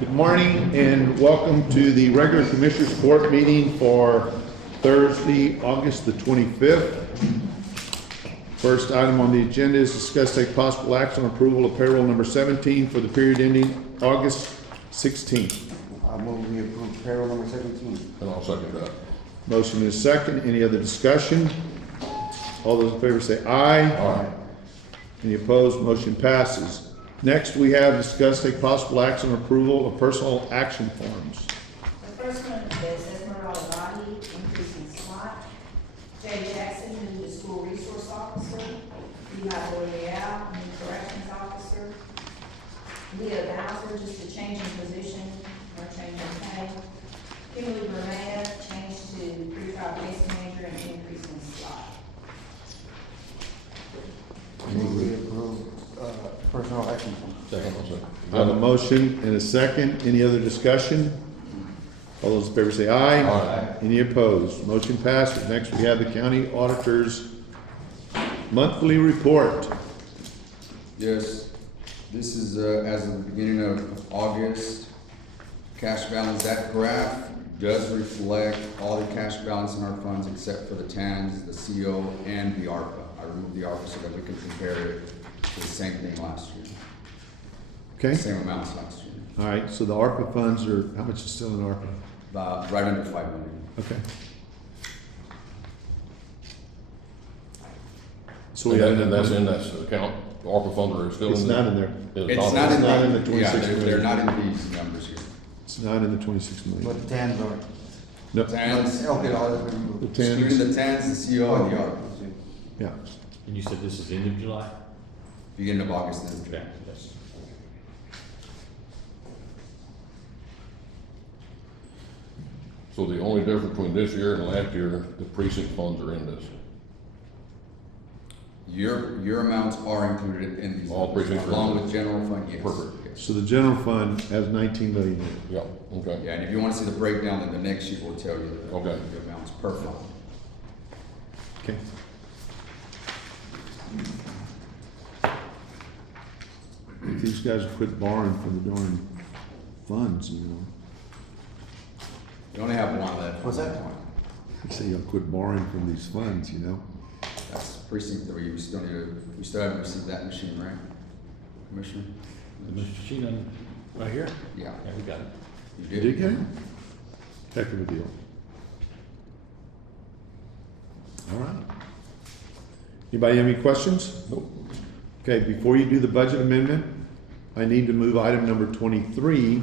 Good morning and welcome to the regular Commissioners Court meeting for Thursday, August the 25th. First item on the agenda is discuss take possible action on approval of payroll number 17 for the period ending August 16th. I move we approve payroll number 17. And I'll second that. Motion is second. Any other discussion? All those in favor say aye. Aye. Any opposed? Motion passes. Next, we have discuss take possible action on approval of personal action forms. The first one is Esmeralda Body, increasing slot. Jay Jackson, new school resource officer. Eli L'Oreal, new corrections officer. Leah Bowser, just a change in position, or change in pay. Kimberly Burnett, change to pre-trial case manager and increase in slot. I move we approve personnel action form. Second, I'll second. I have a motion and a second. Any other discussion? All those in favor say aye. Aye. Any opposed? Motion passes. Next, we have the county auditor's monthly report. Yes, this is as of the beginning of August. Cash balance, that graph does reflect all the cash balance in our funds except for the TANs, the CO, and the ARPA. I removed the ARPA so that we can compare it to the same thing last year. Okay? Same amounts last year. All right, so the ARPA funds are, how much is still in ARPA? Right under 5 million. Okay. So we have, And that's in that account, the ARPA funds are still in it's there? not in there. It's not in not in the the, 26 yeah, million. they're not in these numbers here. It's not in the 26 million. But the TANs are. No, TANs, Okay, all that's been the removed. excluding TANs, the TANs, the CO, and the ARPA. yeah. And you said this is end of July? Beginning of August then. Okay, yes. So the only difference between this year and last year, the precinct funds are in this. Your amounts are included in these, All numbers, precincts are along included. with general fund, yes. Perfect. Yes. So the general fund has 19 million in it. Yeah, okay. Yeah, and if you want to see the breakdown, then the next sheet will tell you Okay. the amounts per fund. Okay. If these guys would quit borrowing from the darn funds, you know. You only have one left. What's that? I say you'll quit borrowing from these funds, you know. That's precinct 3, we still haven't received that machine, right, Commissioner? The machine on, right here? Yeah, Yeah, we got it. you You did. did get it? Heck of a deal. All right. Anybody have any questions? Nope. Okay, before you do the budget amendment, I need to move item number 23,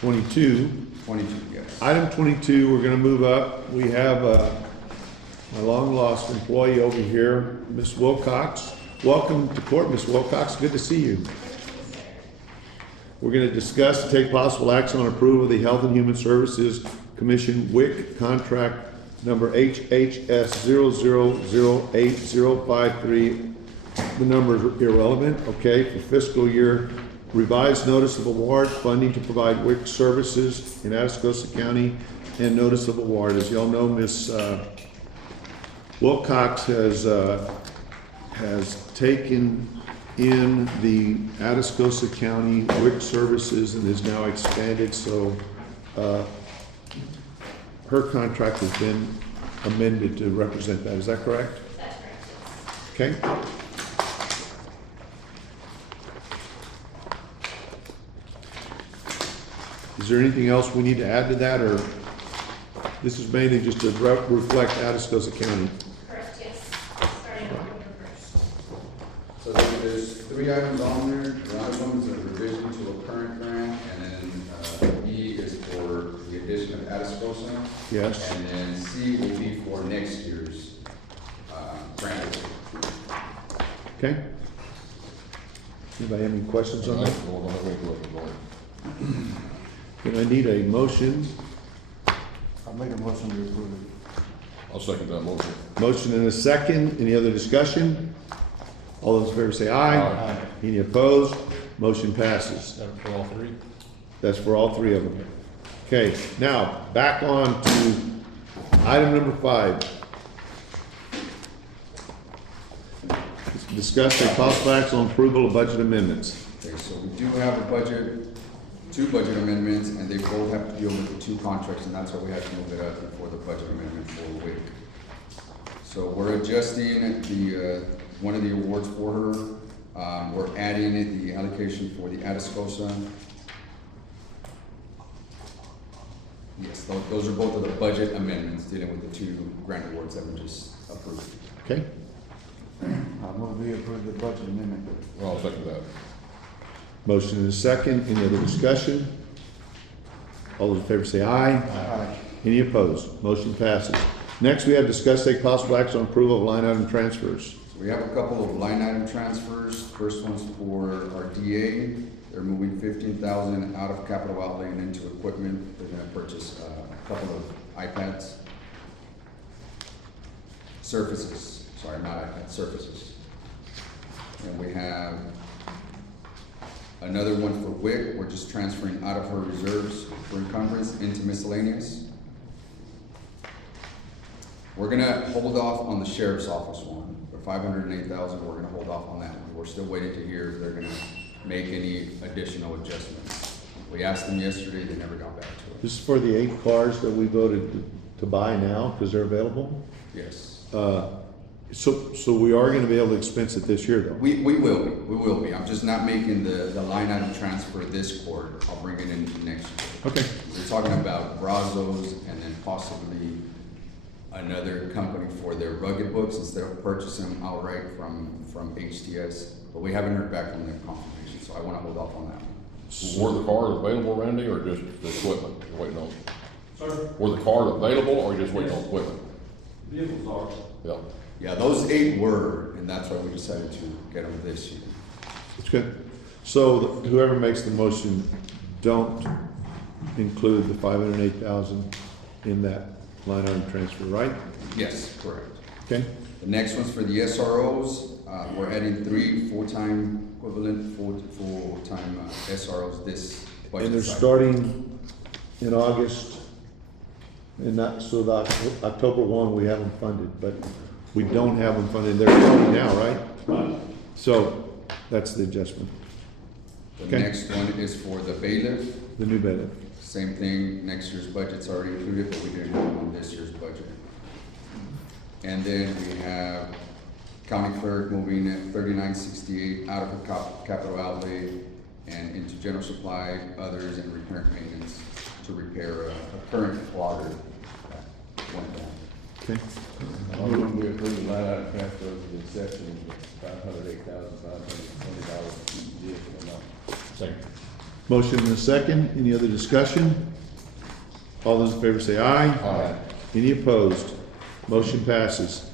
22. 22, yes. Item 22, we're gonna move up. We have my long-lost employee over here, Ms. Wilcox. Welcome to court, Ms. Wilcox. Good to see you. We're gonna discuss and take possible action on approval of the Health and Human Services Commission WIC contract number HHS 0008053. The number is irrelevant, okay, for fiscal year revised notice of award, funding to provide WIC services in Atascosa County, and notice of award. As y'all know, Ms. Wilcox has taken in the Atascosa County WIC services and is now expanded, so her contract has been amended to represent that. Is that correct? That's correct. Okay. Is there anything else we need to add to that, or this is mainly just to reflect Atascosa County? Correct, yes. Starting October 1st. So there's 3 items on there. One is a revision to a current grant, and then E is for the addition of Atascosa. Yes. And then C will be for next year's grant. Okay. Anybody have any questions on that? Don't have any questions on it. Then I need a motion. I'll make a motion to approve it. I'll second that motion. Motion and a second. Any other discussion? All those in favor say aye. Aye. Any opposed? Motion passes. Is that for all three? That's for all 3 of them. Okay, now, back on to item number 5. Discuss a possible action on approval of budget amendments. Okay, so we do have a budget two budget amendments, and they both have to deal with the two contracts, and that's why we have to move it up before the budget amendment for WIC. So we're adjusting the, one of the awards for her. We're adding the allocation for the Atascosa. Yes, those are both of the budget amendments dealing with the two grant awards that we just approved. Okay, I move we approve the budget amendment. I'll second that. motion and a second, any other discussion? All those in favor say aye. Aye. Any opposed? Motion passes. Next, we have discussed take possible action on approval of line item transfers. So we have a couple of line item transfers. First one's for our DA. They're moving 15,000 out of capital outlay and into equipment. They're gonna purchase a couple of iPads. Surfaces, sorry, not iPads, Surfaces. And we have another one for WIC. We're just transferring out of her reserves for encumbrance into miscellaneous. We're gonna hold off on the sheriff's office one, the 508,000, we're gonna hold off on that one. We're still waiting to hear if they're gonna make any additional adjustments. We asked them yesterday, they never got back to us. This is for the 8 cars that we voted to buy now, because they're available. Yes. So we are gonna be able to expense it this year, though? We will be. I'm just not making the line item transfer this quarter. I'll bring it in next year. Okay, We're talking about Brazos and then possibly another company for their rugged books instead of purchasing them outright from HTS. But we haven't heard back from their confirmation, so I wanna hold off on that one. Were the cars available, Randy, or just the equipment you're waiting on? Sir, Were the cars available, or you just waiting on equipment? vehicles are. Yeah. Yeah, those 8 were, and that's why we decided to get them this year. it's good. So whoever makes the motion, don't include the 508,000 in that line item transfer, right? Yes, correct. Okay, The next one's for the SROs. We're adding 3 full-time equivalent, full-time SROs this budget and they're cycle. starting in August, and not, so the October 1, we have them funded, but we don't have them funded, they're funded now, right? So, that's the adjustment, The Okay. next one is for the bailiff. the new bailiff. Same thing, next year's budget's already included, but we didn't have it on this year's budget. And then we have county clerk moving at 3968 out of the capital outlay and into general supply, others, and repair and maintenance to repair a current plotter that went down. Okay, I move we approve the line item transfer with the exception of $508,520 vehicle amount. Second. motion and a second, any other discussion? All those in favor say aye. Aye. Any opposed? Motion passes.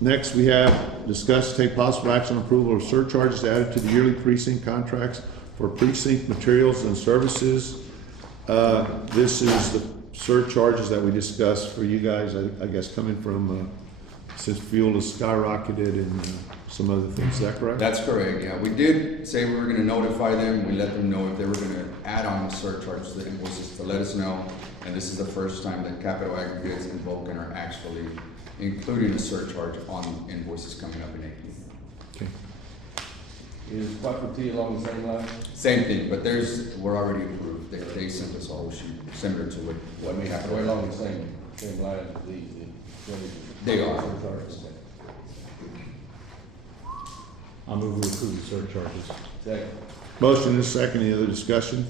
Next, we have discuss, take possible action on approval of surcharges added to the yearly precinct contracts for precinct materials and services. This is the surcharges that we discussed for you guys, I guess, coming from, since fuel has skyrocketed and some other things, is that correct? That's correct, yeah. We did say we were gonna notify them, we let them know if they were gonna add on the surcharge to the invoices to let us know. And this is the first time that Capital Aggregates and Vulcan are actually including a surcharge on invoices coming up in April. Okay. Is Quattro T along the same line? Same thing, but we're already approved. They sent us a whole sheet similar to what we have. We're along the same line as the. They are. I move we approve the surcharges. Second. Motion and a second, any other discussion?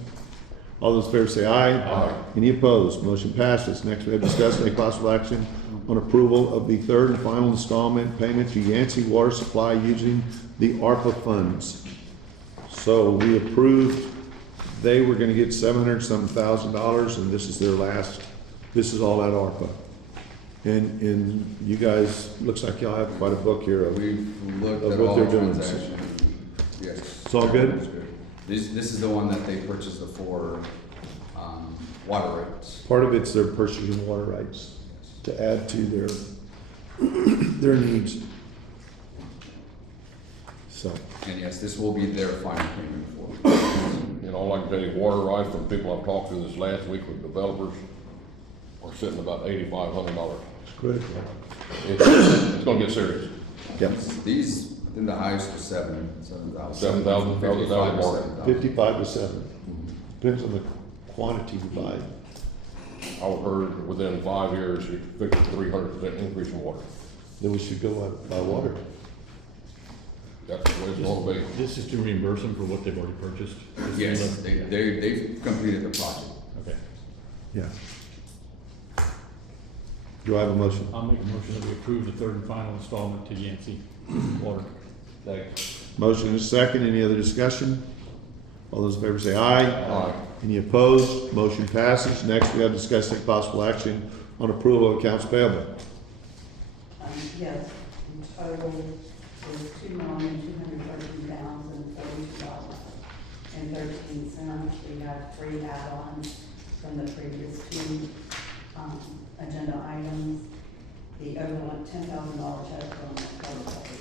All those in favor say aye. Aye. Any opposed? Motion passes. Next, we have discussed take possible action on approval of the third and final installment payment to Yancey Water Supply using the ARPA funds. So we approved, they were gonna get $700,000, and this is their last, this is all at ARPA. And you guys, looks like y'all have quite a book here of, We've looked Of at what all they're the doing. transactions. Yes. It's all good? It's This is the one that they purchased the 4 water rights. part of it's their purchasing water rights to add to their needs. So, And yes, this will be their final payment for it. You know, like I tell you, water rights from people I've talked to this last week with developers are sitting about $8,500. it's good. It's gonna get serious. Yep, These, I think the highest was 7,000. 7,000, 55 to more. 7,000. 55 to 7. Depends on the quantity you buy. I heard within 5 years, you could fix a 300% increase in water. Then we should go out buy water. That's the way it's gonna be. This is to reimburse them for what they've already purchased? Yes, they've completed the project. Okay. Yeah. Do I have a motion? I'll make a motion that we approve the third and final installment to Yancey Water. Motion is second. Any other discussion? All those in favor say aye. Aye. Any opposed? Motion passes. Next, we have discussed take possible action on approval of accounts payable. Yes, in total is $2,232,042.13. We have 3 add-ons from the previous 2 agenda items. The overall $10,000 check from the total coverage.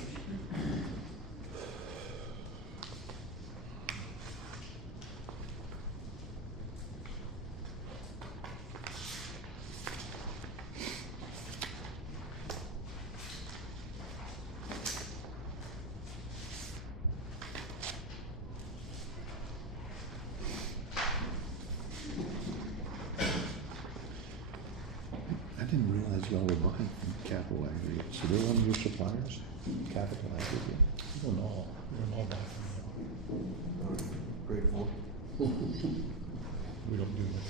I didn't realize y'all were buying from Capital Aggregate. So they're one of your suppliers? Capital Aggregate? We're in all back. Grateful. We don't do that.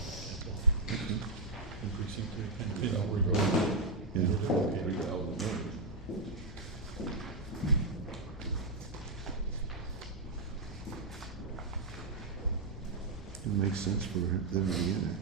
Increasing to, kind of depends on where you're going. Yeah. 3,000 members. It makes sense for them to be in there.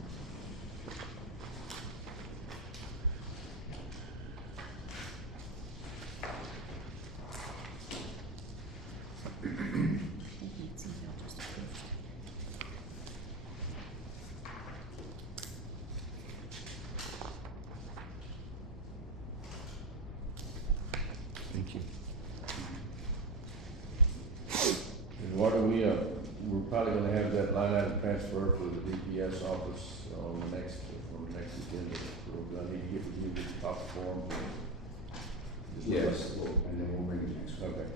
Thank you. And what do we're probably gonna have that line item transfer for the DPS office on the next agenda. So we're gonna need to get with you with the top form. Yes, and then we'll bring it next. Okay.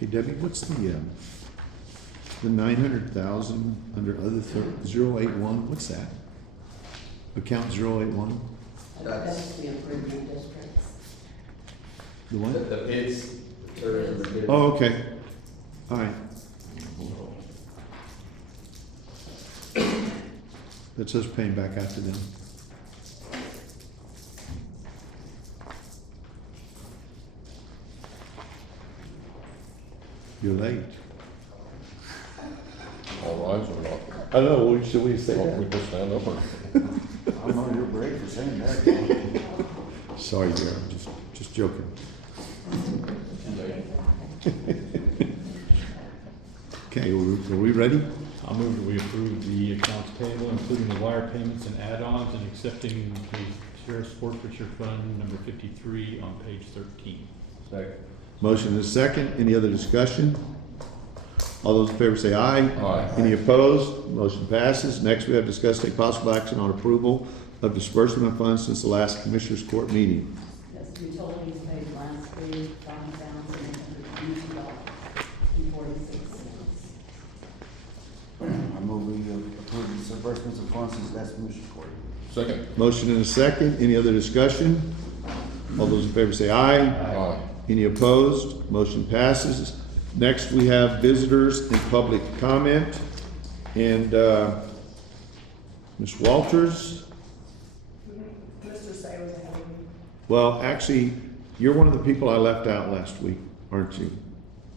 Hey Debbie, what's the 900,000 under other 081, what's that? Account 081? That's the improvement districts. The one? The bids, the bids. Oh, okay. All right. That says paying back after them. You're late. All rise or not? I know, should we say Well, we just stand up or? I'm on your break for saying that. Sorry, dear, I'm just joking. Okay, are we ready? I'll move that we approve the accounts payable, including the wire payments and add-ons, and accepting the Sheriff's Forfeiture Fund number 53 on page 13. Second. Motion is second. Any other discussion? All those in favor say aye. Aye. Any opposed? Motion passes. Next, we have discussed take possible action on approval of disbursement of funds since the last Commissioners Court meeting. Yes, utilities paid last week, $5,882.46. I move we approve the disbursements of funds since last Commissioners Court. Second. Motion and a second. Any other discussion? All those in favor say aye. Aye. Any opposed? Motion passes. Next, we have visitors and public comment. And, Ms. Walters? Mr. Say was ahead of me. Well, actually, you're one of the people I left out last week, aren't you?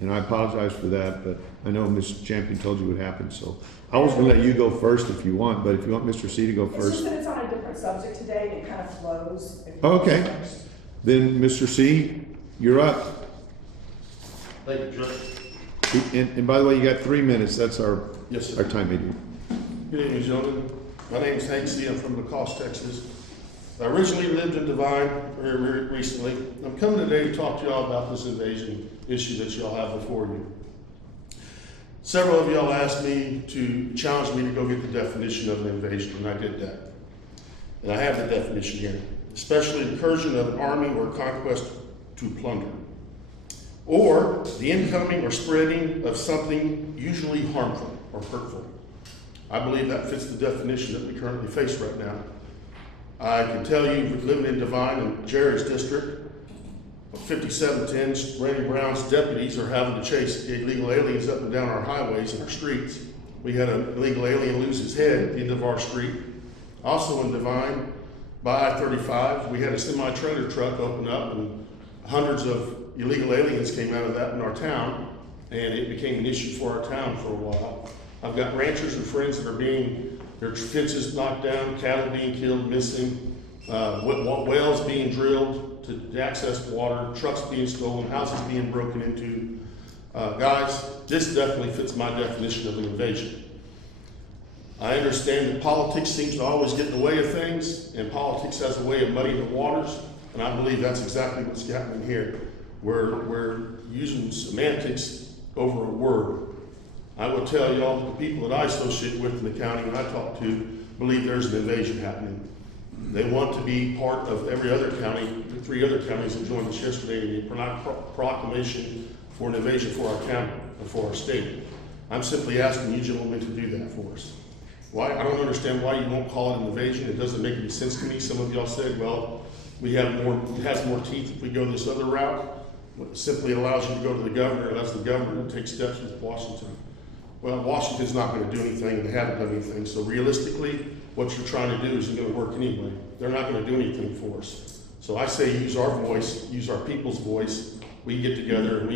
And I apologize for that, but I know Ms. Champion told you what happened, so I was gonna let you go first if you want, but if you want Mr. C to go It's just first. that it's on a different subject today and it kind of flows. if you Okay. go first. Then, Mr. C, you're up. Thank you, Judge. And by the way, you got 3 minutes, that's our Yes, sir. time meeting. Good evening, gentlemen. My name is Hank C. I'm from LaCoste, Texas. I originally lived in Devine very recently. I'm coming today to talk to y'all about this invasion issue that y'all have before you. Several of y'all asked me to challenge me to go get the definition of an invasion, and I did that. And I have the definition here. Especially incursion of an army or conquest to plunder. Or the incoming or spreading of something usually harmful or hurtful. I believe that fits the definition that we currently face right now. I can tell you, living in Devine and Jerry's district, 5710, Randy Brown's deputies are having to chase illegal aliens up and down our highways and our streets. We had an illegal alien lose his head at the end of our street. Also in Devine, by I-35, we had a semi-trailer truck open up and hundreds of illegal aliens came out of that in our town, and it became an issue for our town for a while. I've got ranchers and friends that are their fences knocked down, cattle being killed, missing, wells being drilled to access water, trucks being stolen, houses being broken into. Guys, this definitely fits my definition of an invasion. I understand that politics seems to always get in the way of things, and politics has a way of muddying the waters, and I believe that's exactly what's happening here. We're using semantics over a word. I will tell y'all that the people that I associate with in the county and I talk to believe there's an invasion happening. They want to be part of every other county, the 3 other counties that joined us yesterday in the proclamation for an invasion for our county and for our state. I'm simply asking you gentlemen to do that for us. Why? I don't understand why you won't call it an invasion. It doesn't make any sense to me. Some of y'all said, well, it has more teeth if we go this other route. It simply allows you to go to the governor, allows the governor to take steps with Washington. Well, Washington's not going to do anything, and they haven't done anything. So realistically, what you're trying to do isn't going to work anyway. They're not going to do anything for us. So I say use our voice, use our people's voice. We get together and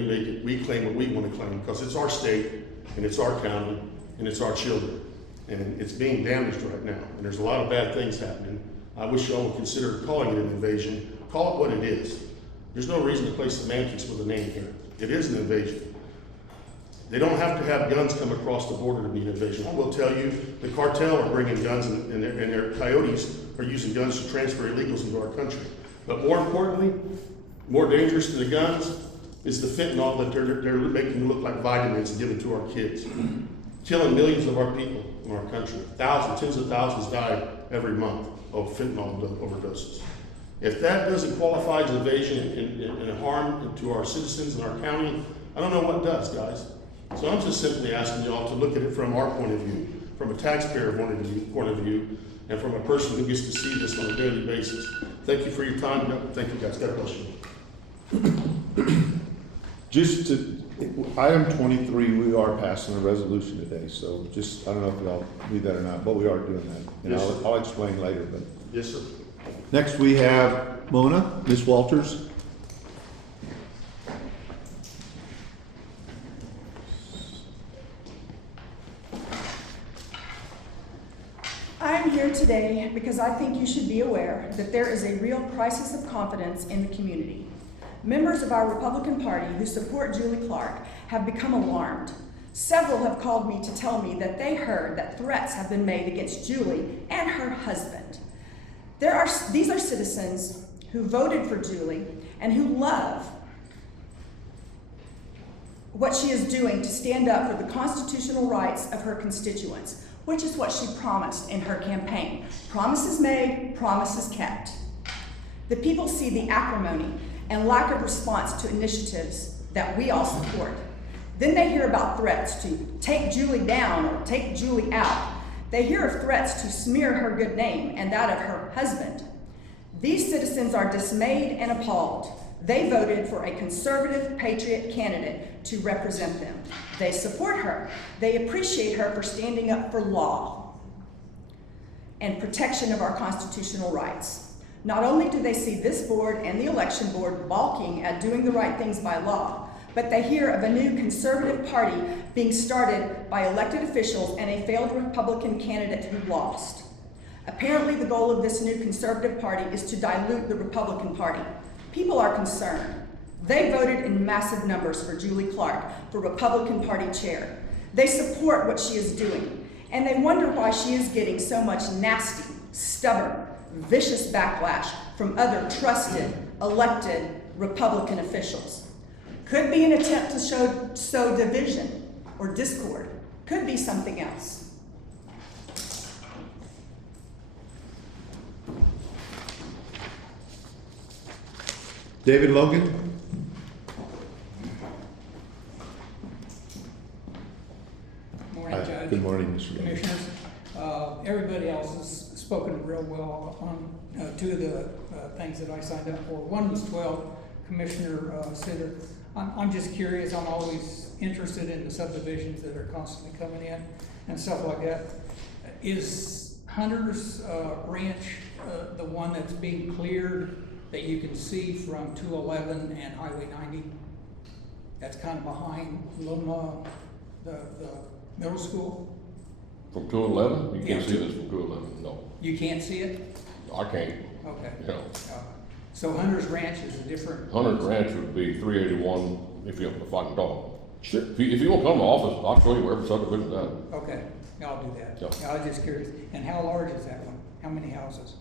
we claim what we want to claim, because it's our state, and it's our county, and it's our children. And it's being damaged right now, and there's a lot of bad things happening. I wish y'all would consider calling it an invasion. Call it what it is. There's no reason to play semantics with a name here. It is an invasion. They don't have to have guns come across the border to be an invasion. I will tell you, the cartel are bringing guns, and their coyotes are using guns to transfer illegals into our country. But more importantly, more dangerous than the guns is the fentanyl that they're making look like vitamins given to our kids. Killing millions of our people in our country. Tens of thousands die every month of fentanyl overdoses. If that doesn't qualify as invasion and harm to our citizens and our county, I don't know what does, guys. So I'm just simply asking y'all to look at it from our point of view, from a taxpayer point of view, and from a person who gets to see this on a daily basis. Thank you for your time. Thank you, guys. God bless you. Just to, item 23, we are passing a resolution today, so just, I don't know if y'all knew that or not, but we are doing that. And Yes, sir. I'll explain later, but. Yes, sir. Next, we have Mona, Ms. Walters. I'm here today because I think you should be aware that there is a real crisis of confidence in the community. Members of our Republican Party who support Julie Clark have become alarmed. Several have called me to tell me that they heard that threats have been made against Julie and her husband. These are citizens who voted for Julie and who love what she is doing to stand up for the constitutional rights of her constituents, which is what she promised in her campaign. Promises made, promises kept. The people see the acrimony and lack of response to initiatives that we all support. Then they hear about threats to take Julie down or take Julie out. They hear of threats to smear her good name and that of her husband. These citizens are dismayed and appalled. They voted for a conservative patriot candidate to represent them. They support her. They appreciate her for standing up for law and protection of our constitutional rights. Not only do they see this board and the election board balking at doing the right things by law, but they hear of a new conservative party being started by elected officials and a failed Republican candidate who lost. Apparently, the goal of this new conservative party is to dilute the Republican Party. People are concerned. They voted in massive numbers for Julie Clark for Republican Party chair. They support what she is doing, and they wonder why she is getting so much nasty, stubborn, vicious backlash from other trusted, elected Republican officials. Could be an attempt to sow division or discord. Could be something else. David Logan? Morning, Hi. Judge. Good morning, Mr. Logan. Commissioners. Everybody else has spoken real well on two of the things that I signed up for. One was 12, Commissioner Sitter. I'm just curious, I'm always interested in the subdivisions that are constantly coming in and stuff like that. Is Hunter's Ranch the one that's being cleared that you can see from 211 and Highway 90? That's kind of behind Loma, the middle school? From 211? You can't Yeah. see this from 211, no. You can't see it? I can't, Okay. you know. So Hunter's Ranch is a different. Hunter's Ranch would be 381 if I can talk. Sure. If you want to come to the office, I'll show you where every subdivision's at. Okay, I'll do that. Yeah. Yeah, I was just curious. And how large is that one? How many houses?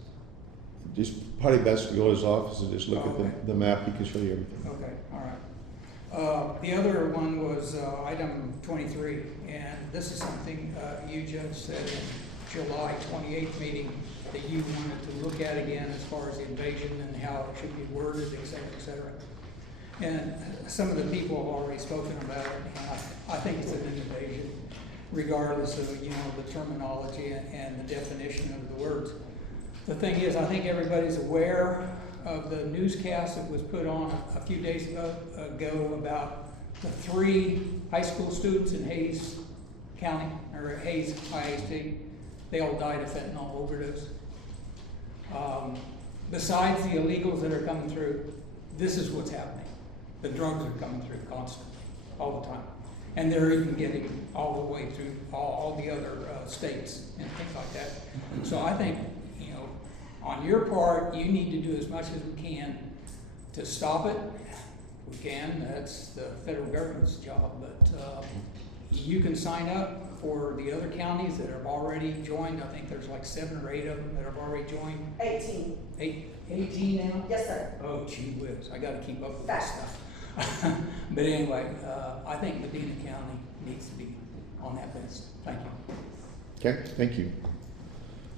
Just probably best to go to his office and just look Okay. at the map. He can show you everything. Okay, all right. The other one was item 23, and this is something you, Judge, said in July 28th meeting that you wanted to look at again as far as the invasion and how it should be worded, et cetera, et cetera. And some of the people have already spoken about it, and I think it's an invasion, regardless of, the terminology and the definition of the words. The thing is, I think everybody's aware of the newscast that was put on a few days ago about the 3 high school students in Hayes County, or Hayes ISD. They all died of fentanyl overdose. Besides the illegals that are coming through, this is what's happening. The drugs are coming through constantly, all the time. And they're even getting all the way through all the other states and things like that. So I think, on your part, you need to do as much as we can to stop it. We can, that's the federal government's job, but you can sign up for the other counties that have already joined. I think there's like 7 or 8 of them that have already joined. 18. 18 now? Yes, sir. Oh, gee whiz, I gotta keep up with this Fact. stuff. But anyway, I think Medina County needs to be on that list. Thank you. Okay, thank you.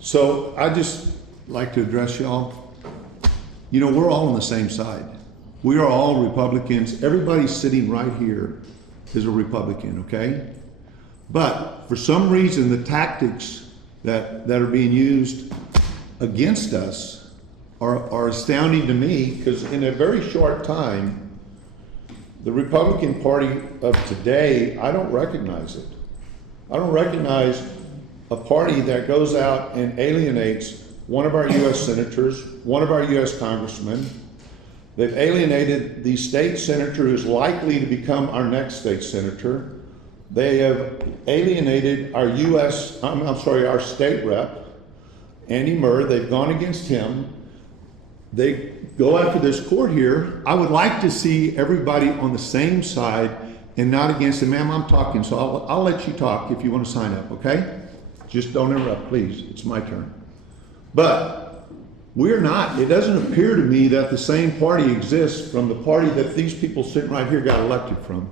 So I just like to address y'all. We're all on the same side. We are all Republicans. Everybody sitting right here is a Republican, okay? But for some reason, the tactics that are being used against us are astounding to me, because in a very short time, the Republican Party of today, I don't recognize it. I don't recognize a party that goes out and alienates one of our U.S. senators, one of our U.S. congressmen. They've alienated the state senator who's likely to become our next state senator. They have alienated our our state rep, Andy Murr. They've gone against him. They go after this court here. I would like to see everybody on the same side and not against him. Ma'am, I'm talking, so I'll let you talk if you want to sign up, okay? Just don't interrupt, please. It's my turn. But we're not. It doesn't appear to me that the same party exists from the party that these people sitting right here got elected from.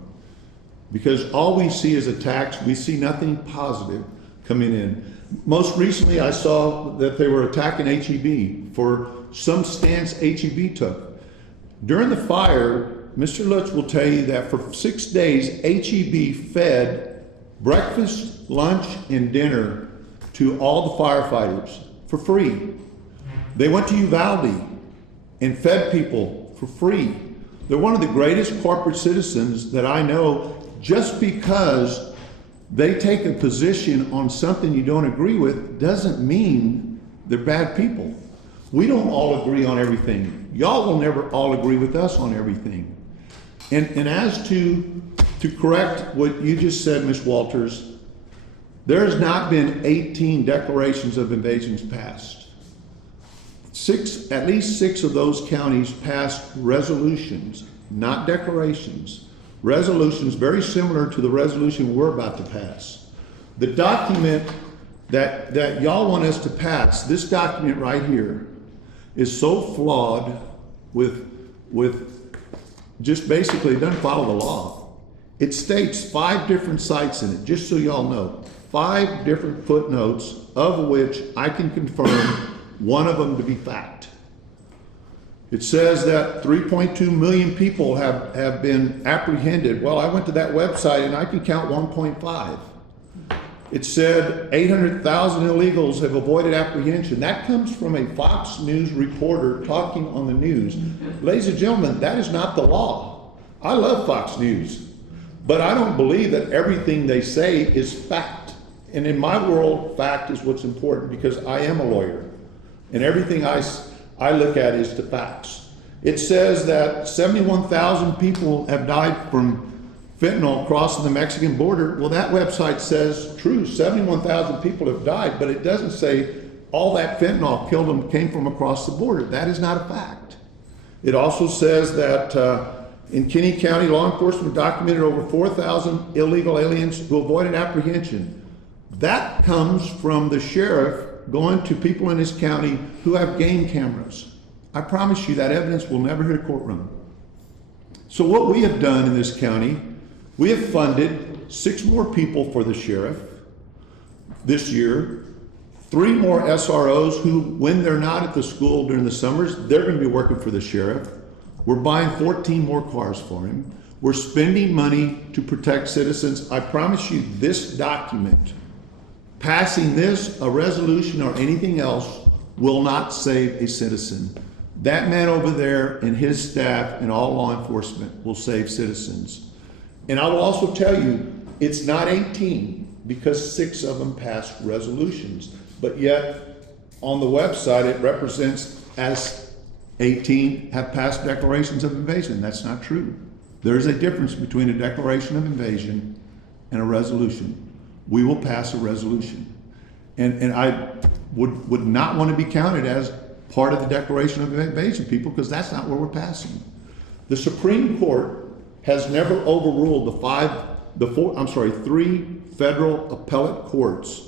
Because all we see is attacks, we see nothing positive coming in. Most recently, I saw that they were attacking HEB for some stance HEB took. During the fire, Mr. Lutz will tell you that for 6 days, HEB fed breakfast, lunch, and dinner to all the firefighters for free. They went to Uvalde and fed people for free. They're one of the greatest corporate citizens that I know. Just because they take a position on something you don't agree with doesn't mean they're bad people. We don't all agree on everything. Y'all will never all agree with us on everything. And as to correct what you just said, Ms. Walters, there has not been 18 declarations of invasions passed. At least six of those counties passed resolutions, not declarations. Resolutions very similar to the resolution we're about to pass. The document that y'all want us to pass, this document right here, is so flawed with just basically it doesn't follow the law. It states 5 different cites in it, just so y'all know. 5 different footnotes, of which I can confirm one of them to be fact. It says that 3.2 million people have been apprehended. Well, I went to that website and I can count 1.5. It said 800,000 illegals have avoided apprehension. That comes from a Fox News reporter talking on the news. Ladies and gentlemen, that is not the law. I love Fox News, but I don't believe that everything they say is fact. And in my world, fact is what's important because I am a lawyer. And everything I look at is the facts. It says that 71,000 people have died from fentanyl crossing the Mexican border. Well, that website says true, 71,000 people have died, but it doesn't say all that fentanyl killed them came from across the border. That is not a fact. It also says that in Kinney County, law enforcement documented over 4,000 illegal aliens who avoided apprehension. That comes from the sheriff going to people in his county who have game cameras. I promise you that evidence will never hit a courtroom. So what we have done in this county, we have funded 6 more people for the sheriff this year, 3 more SROs who, when they're not at the school during the summers, they're going to be working for the sheriff. We're buying 14 more cars for him. We're spending money to protect citizens. I promise you this document, passing this, a resolution or anything else, will not save a citizen. That man over there and his staff and all law enforcement will save citizens. And I will also tell you, it's not 18 because 6 of them passed resolutions. But yet, on the website, it represents as 18 have passed declarations of invasion. That's not true. There's a difference between a declaration of invasion and a resolution. We will pass a resolution. And I would not want to be counted as part of the Declaration of Invasion, people, because that's not what we're passing. The Supreme Court has never overruled the 3 federal appellate courts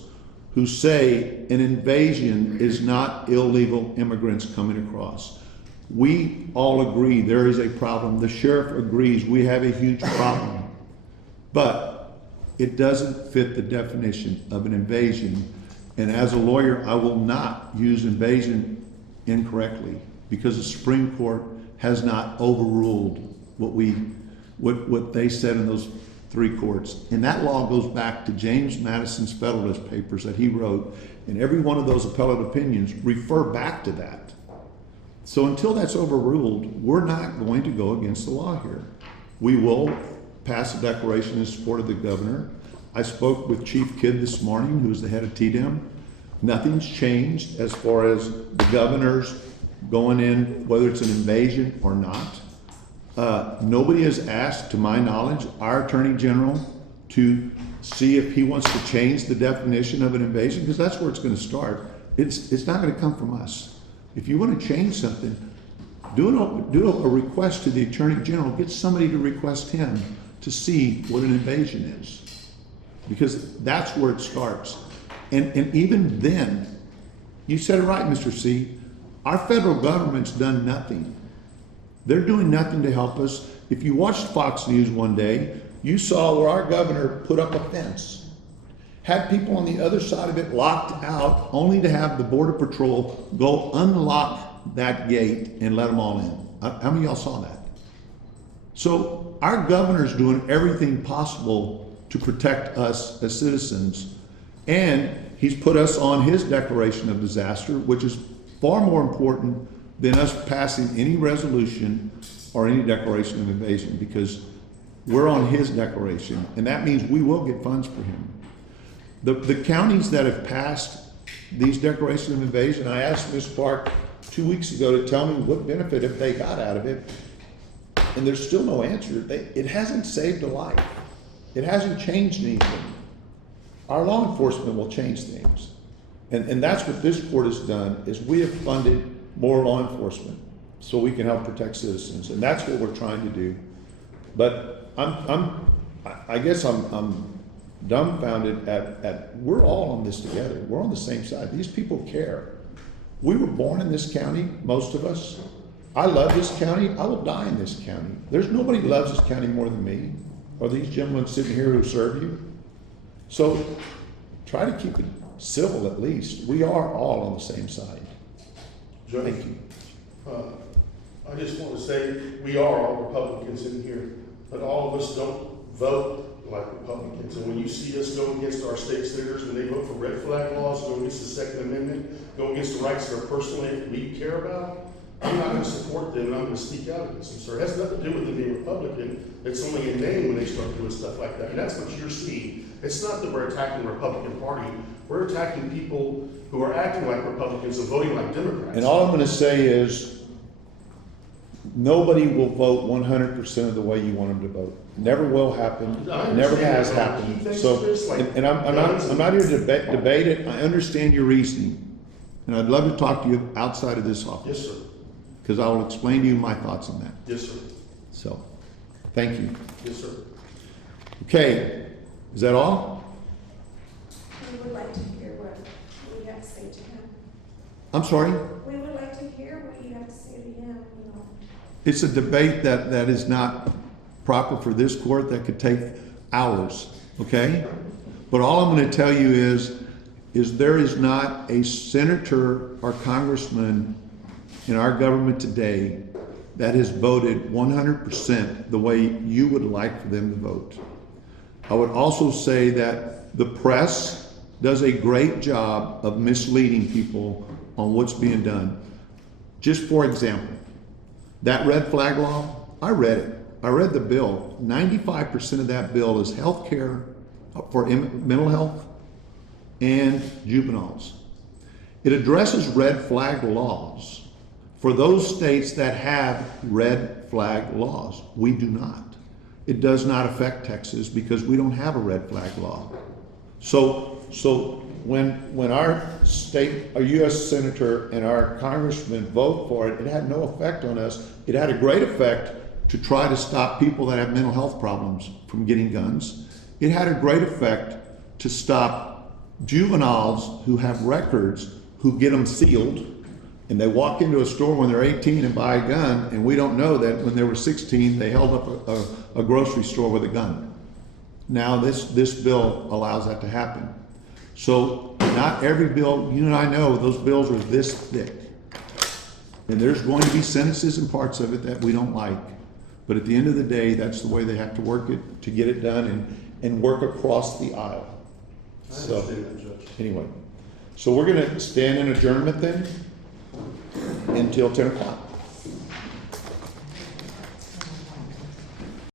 who say an invasion is not illegal immigrants coming across. We all agree there is a problem. The sheriff agrees we have a huge problem. But it doesn't fit the definition of an invasion. And as a lawyer, I will not use invasion incorrectly because the Supreme Court has not overruled what they said in those 3 courts. And that law goes back to James Madison's Federalist Papers that he wrote, and every one of those appellate opinions refer back to that. So until that's overruled, we're not going to go against the law here. We will pass a declaration in support of the governor. I spoke with Chief Kidd this morning, who's the head of TDEM. Nothing's changed as far as the governors going in, whether it's an invasion or not. Nobody has asked, to my knowledge, our Attorney General to see if he wants to change the definition of an invasion, because that's where it's going to start. It's not going to come from us. If you want to change something, do a request to the Attorney General. Get somebody to request him to see what an invasion is, because that's where it starts. And even then, you said it right, Mr. C. Our federal government's done nothing. They're doing nothing to help us. If you watched Fox News one day, You saw where our governor put up a fence, had people on the other side of it locked out, only to have the Border Patrol go unlock that gate and let them all in. How many of y'all saw that? So our governor's doing everything possible to protect us as citizens, and he's put us on his declaration of disaster, which is far more important than us passing any resolution or any declaration of invasion, because we're on his declaration, and that means we will get funds for him. The counties that have passed these declarations of invasion, I asked Ms. Clark 2 weeks ago to tell me what benefit if they got out of it, and there's still no answer. It hasn't saved a life. It hasn't changed anything. Our law enforcement will change things. And that's what this court has done, is we have funded more law enforcement so we can help protect citizens. And that's what we're trying to do. But I guess I'm dumbfounded at we're all on this together. We're on the same side. These people care. We were born in this county, most of us. I love this county. I will die in this county. There's nobody who loves this county more than me, or these gentlemen sitting here who serve you. So try to keep it civil at least. We are all on the same side. Judge, Thank you. I just want to say, we are all Republicans in here, but all of us don't vote like Republicans. And when you see us go against our state senators, when they vote for red flag laws, go against the Second Amendment, go against the rights that are personally we care about, I'm not going to support them, and I'm going to speak out against them, sir. It has nothing to do with them being Republican. It's only a name when they start doing stuff like that. And that's what you're seeing. It's not that we're attacking the Republican Party. We're attacking people who are acting like Republicans and voting like Democrats. And all I'm gonna say is, nobody will vote 100% of the way you want them to vote. Never will happen, never has happened. So, and I'm not here to debate it. I understand your reasoning. And I'd love to talk to you outside of this office. Yes, sir. Because I will explain to you my thoughts on that. Yes, sir. So, thank you. Yes, sir. Okay, is that all? We would like to hear what you have to say to him. I'm sorry? We would like to hear what you have to say to him, you know. It's a debate that is not proper for this court, that could take hours, okay? But all I'm gonna tell you is there is not a senator or congressman in our government today that has voted 100% the way you would like for them to vote. I would also say that the press does a great job of misleading people on what's being done. Just for example, that red flag law, I read it. I read the bill. 95% of that bill is health care for mental health and juveniles. It addresses red flag laws for those states that have red flag laws. We do not. It does not affect Texas because we don't have a red flag law. So when our state, our U.S. senator and our congressman vote for it, it had no effect on us. It had a great effect to try to stop people that have mental health problems from getting guns. It had a great effect to stop juveniles who have records, who get them sealed, and they walk into a store when they're 18 and buy a gun, and we don't know that when they were 16, they held up a grocery store with a gun. Now this bill allows that to happen. So not every bill, you and I know, those bills are this thick. And there's going to be sentences and parts of it that we don't like. But at the end of the day, that's the way they have to work it to get it done and work across the aisle. So, anyway, so we're gonna stand in adjournment then until 10 o'clock.